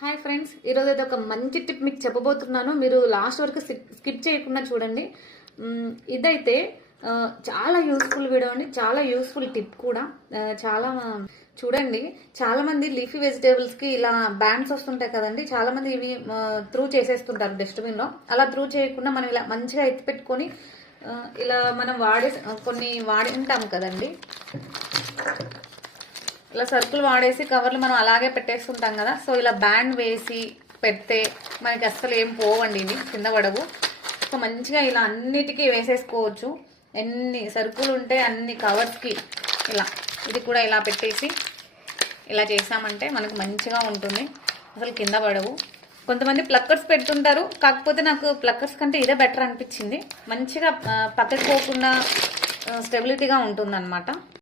Hi friends, ఈరోజు అయితే ఒక మంచి టిప్ మీకు చెప్పబోతున్నాను. మీరు లాస్ట్ వరకు స్కిప్ చేయకుండా చూడండి. ఇదైతే చాలా యూస్ఫుల్ వీడియో అండి, చాలా యూస్ఫుల్ టిప్ కూడా. చాలా చూడండి, చాలా మంది లీఫీ వెజిటేబుల్స్కి ఇలా బ్యాండ్స్ వస్తుంటాయి కదండి. చాలా మంది ఇవి త్రూ చేసేస్తుంటారు డస్ట్బిన్లో. అలా త్రూ చేయకుండా మనం ఇలా మంచిగా ఎత్తి పెట్టుకొని ఇలా మనం కొన్ని వాడి ఉంటాం కదండి. ఇలా సర్కుల్ వాడేసి కవర్లు మనం అలాగే పెట్టేస్తుంటాం కదా. సో ఇలా బ్యాండ్ వేసి పెడితే మనకి అస్సలు ఏం పోవండి, ఇవి కింద పడవు. సో మంచిగా ఇలా అన్నిటికీ వేసేసుకోవచ్చు. ఎన్ని సరుకులు ఉంటే అన్ని కవర్స్కి ఇలా ఇది కూడా ఇలా పెట్టేసి ఇలా చేసామంటే మనకు మంచిగా ఉంటుంది, అసలు కింద పడవు. కొంతమంది ప్లక్కర్స్ పెడుతుంటారు, కాకపోతే నాకు ప్లక్కర్స్ కంటే ఇదే బెటర్ అనిపించింది. మంచిగా పక్కకి పోకుండా స్టెబిలిటీగా ఉంటుంది అన్నమాట.